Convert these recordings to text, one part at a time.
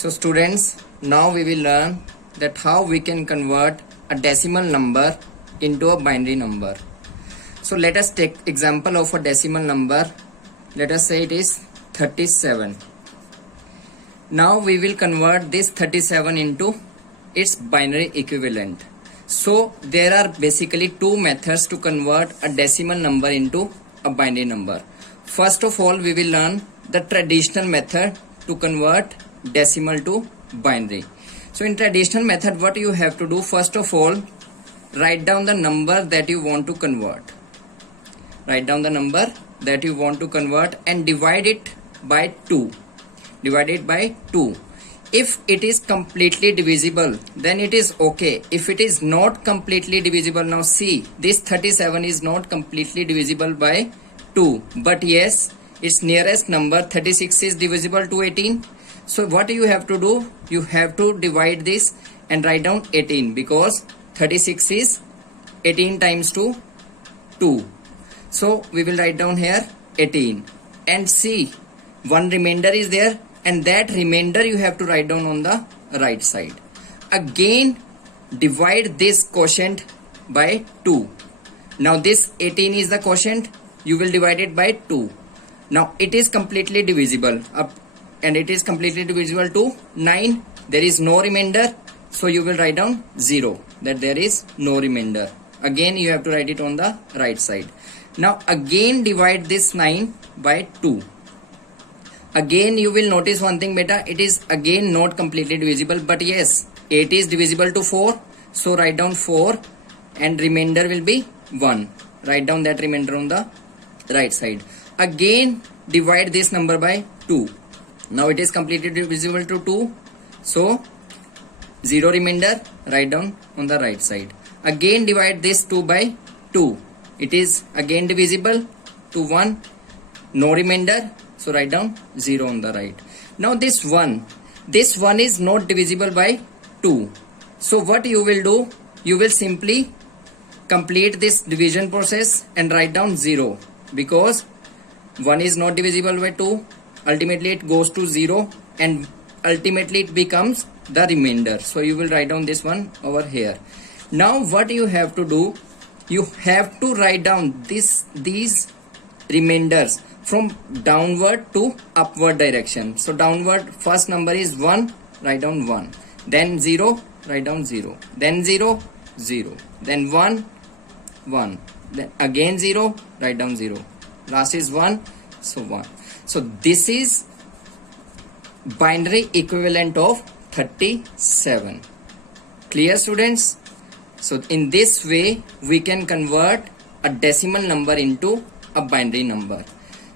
So students, now we will learn that how we can convert a decimal number into a binary number. So let us take example of a decimal number. Let us say it is 37. Now we will convert this 37 into its binary equivalent. So there are basically two methods to convert a decimal number into a binary number. First of all, we will learn the traditional method to convert decimal to binary. So in traditional method, what you have to do, first of all, write down the number that you want to convert. Write down the number that you want to convert and divide it by 2. Divide it by 2. If it is completely divisible, then it is okay. If it is not completely divisible, now see, this 37 is not completely divisible by 2. But yes, its nearest number 36 is divisible to 18. So what you have to do, you have to divide this and write down 18, because 36 is 18 times 2, 2. So we will write down here 18 and see, one remainder is there, and that remainder you have to write down on the right side. Again divide this quotient by 2. Now this 18 is the quotient, you will divide it by 2. Now it is completely divisible up, and it is completely divisible to 9. There is no remainder, so you will write down 0, that there is no remainder. Again you have to write it on the right side. Now again divide this 9 by 2. Again you will notice one thing, beta, it is again not completely divisible, but yes, 8 is divisible to 4, so write down 4 and remainder will be 1. Write down that remainder on the right side. Again divide this number by 2. Now it is completely divisible to 2, so 0 remainder, write down on the right side. Again divide this 2 by 2. It is again divisible to 1, no remainder, so write down 0 on the right. Now this 1 is not divisible by 2. So what you will do, you will simply complete this division process and write down 0, because 1 is not divisible by 2. Ultimately it goes to 0 and ultimately it becomes the remainder. So you will write down this one over here. Now what you have to do, you have to write down these remainders from downward to upward direction. So downward, first number is 1, write down 1. Then 0, write down 0. Then 0, 0. Then 1, 1. Then again 0, write down 0. Last is 1, so 1. So this is binary equivalent of 37. Clear, students? So in this way we can convert a decimal number into a binary number.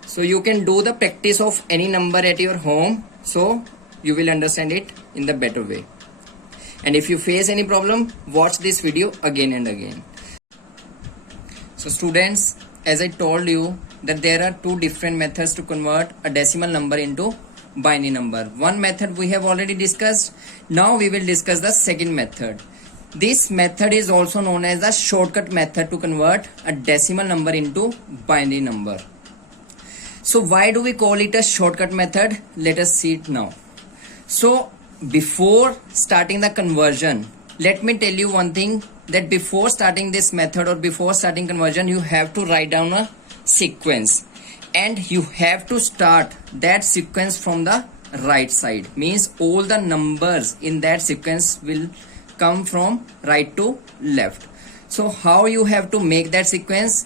So you can do the practice of any number at your home, so you will understand it in the better way. And if you face any problem, watch this video again and again. So students, as I told you that there are two different methods to convert a decimal number into binary number. One method we have already discussed. Now we will discuss the second method. This method is also known as the shortcut method to convert a decimal number into binary number. So why do we call it a shortcut method? Let us see it now. So before starting the conversion, let me tell you one thing, that before starting this method or before starting conversion, you have to write down a sequence, and you have to start that sequence from the right side. Means all the numbers in that sequence will come from right to left. So how you have to make that sequence?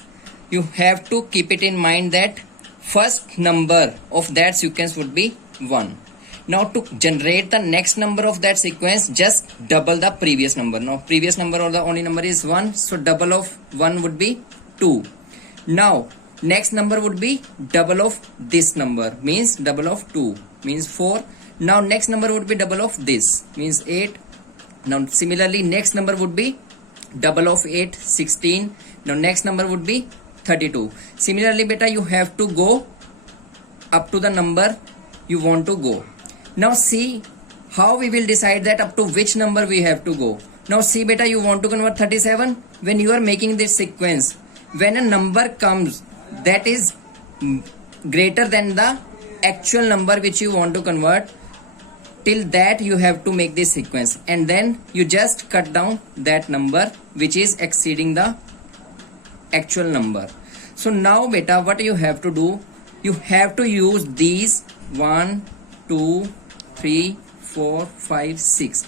You have to keep it in mind that first number of that sequence would be 1. Now to generate the next number of that sequence, just double the previous number. Now previous number or the only number is 1, so double of 1 would be 2. Now next number would be double of this number, means double of 2, means 4. Now next number would be double of this, means 8. Now similarly next number would be double of 8, 16. Now next number would be 32. Similarly, beta, you have to go up to the number you want to go. Now see how we will decide that up to which number we have to go. Now see, beta, you want to convert 37. When you are making this sequence, when a number comes that is greater than the actual number which you want to convert, till that you have to make this sequence, and then you just cut down that number which is exceeding the actual number. So now beta, what you have to do, you have to use these 1 2 3 4 5 6.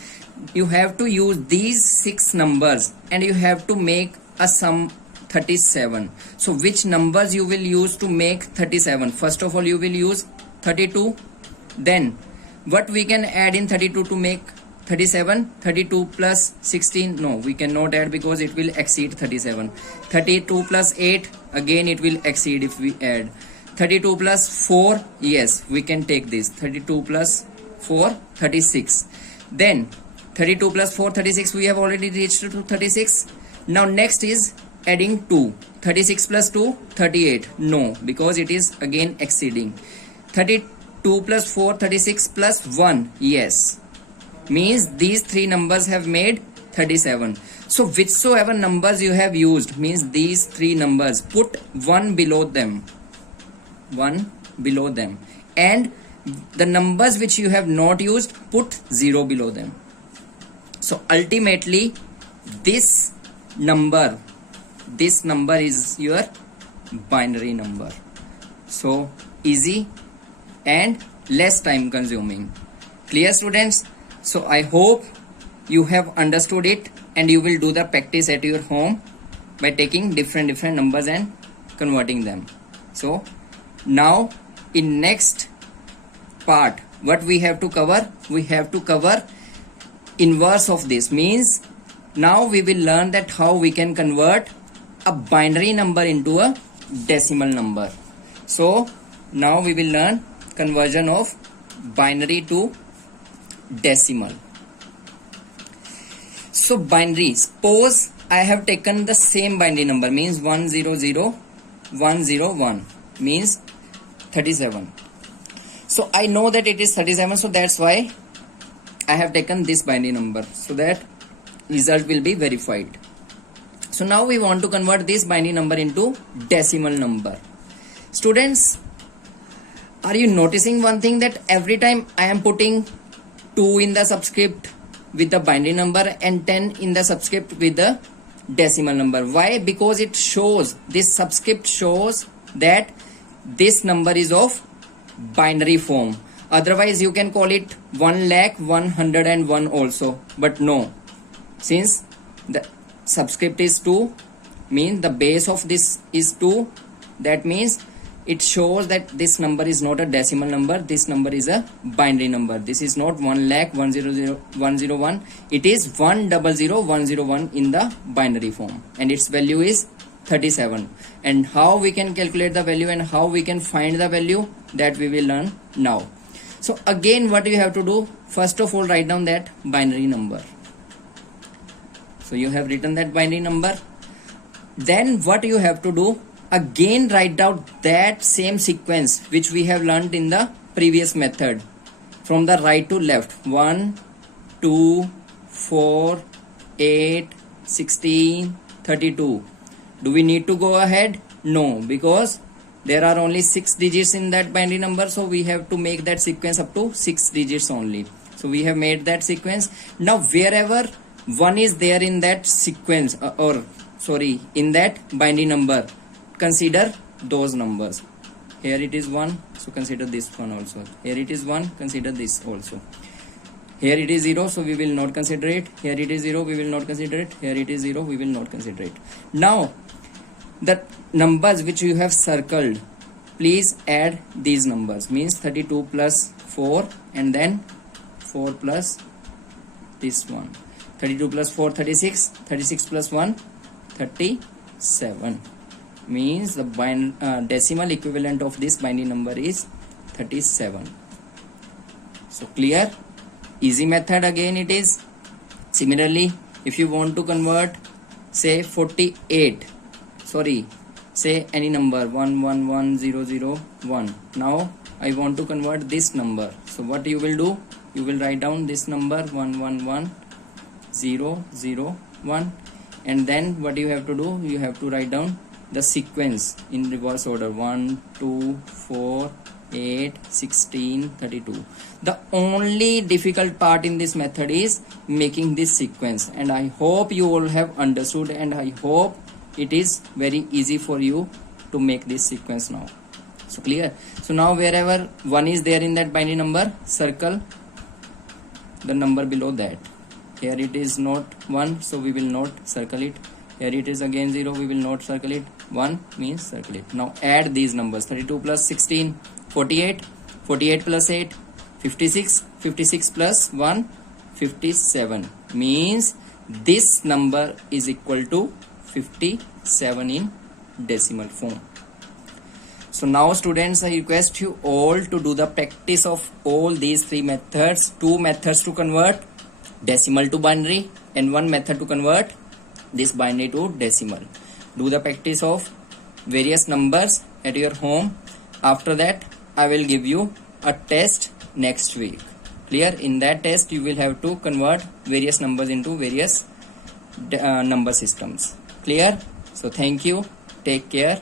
You have to use these 6 numbers and you have to make a sum 37. So which numbers you will use to make 37? First of all you will use 32. Then what we can add in 32 to make 37? 32 plus 16, no, we cannot add because it will exceed 37. 32 plus 8, again it will exceed if we add. 32 plus 4, yes, we can take this. 32 plus 4, 36. Then 32 plus 4, 36, we have already reached to 36. Now next is adding 2. 36 plus 2, 38, no, because it is again exceeding. 32 plus 4, 36 plus 1, yes, means these 3 numbers have made 37. So whichsoever numbers you have used, means these 3 numbers, put 1 below them, 1 below them, and the numbers which you have not used, put 0 below them. So ultimately this number is your binary number. So easy and less time consuming. Clear, students? So I hope you have understood it and you will do the practice at your home by taking different numbers and converting them. So now in next part, what we have to cover? We have to cover inverse of this. Means now we will learn that how we can convert a binary number into a decimal number. So now we will learn conversion of binary to decimal. So binary, suppose I have taken the same binary number, means 100101 means 37. So I know that it is 37, so that's why I have taken this binary number, so that result will be verified. So now we want to convert this binary number into decimal number. Students, are you noticing one thing, that every time I am putting 2 in the subscript with the binary number and 10 in the subscript with the decimal number? Why? Because it shows, this subscript shows that this number is of binary form. Otherwise you can call it 1,101 also, but no, since the subscript is 2, means the base of this is 2, that means it shows that this number is not a decimal number, this number is a binary number. This is not 1,101,101, it is 1,00101 in the binary form, and its value is 37. And how we can calculate the value and how we can find the value, that we will learn now. So again what you have to do, first of all write down that binary number. So you have written that binary number. Then what you have to do, again write down that same sequence which we have learned in the previous method, from the right to left. 1 2 4 8 16 32. Do we need to go ahead? No, because there are only 6 digits in that binary number, so we have to make that sequence up to 6 digits only. So we have made that sequence. Now wherever 1 is there in that sequence, in that binary number, consider those numbers. Here it is 1, so consider this one also. Here it is 1, consider this also. Here it is 0, so we will not consider it. Here it is 0, we will not consider it. Here it is 0, we will not consider it. Now the numbers which you have circled, please add these numbers, means 32 plus 4 and then 4 plus this one. 32 plus 4, 36, 36 plus 1, 37, means the decimal equivalent of this binary number is 37. So clear? Easy method again it is. Similarly, if you want to convert, say 48, say any number 111001. Now I want to convert this number. So what you will do, you will write down this number 111001, and then what you have to do, you have to write down the sequence in reverse order, 1 2 4 8, 16, 32. The only difficult part in this method is making this sequence, and I hope you all have understood, and I hope it is very easy for you to make this sequence now. So clear? So now wherever 1 is there in that binary number, circle the number below that. Here it is not 1, so we will not circle it. Here it is again 0, we will not circle it. 1 means circle it. Now add these numbers. 32 plus 16, 48. 48 plus 8, 56. 56 plus 1, 57. Means this number is equal to 57 in decimal form. So now students, I request you all to do the practice of all these three methods. Two methods to convert decimal to binary and one method to convert this binary to decimal. Do the practice of various numbers at your home. After that, I will give you a test next week. Clear? In that test, you will have to convert various numbers into various number systems. Clear? So thank you. Take care.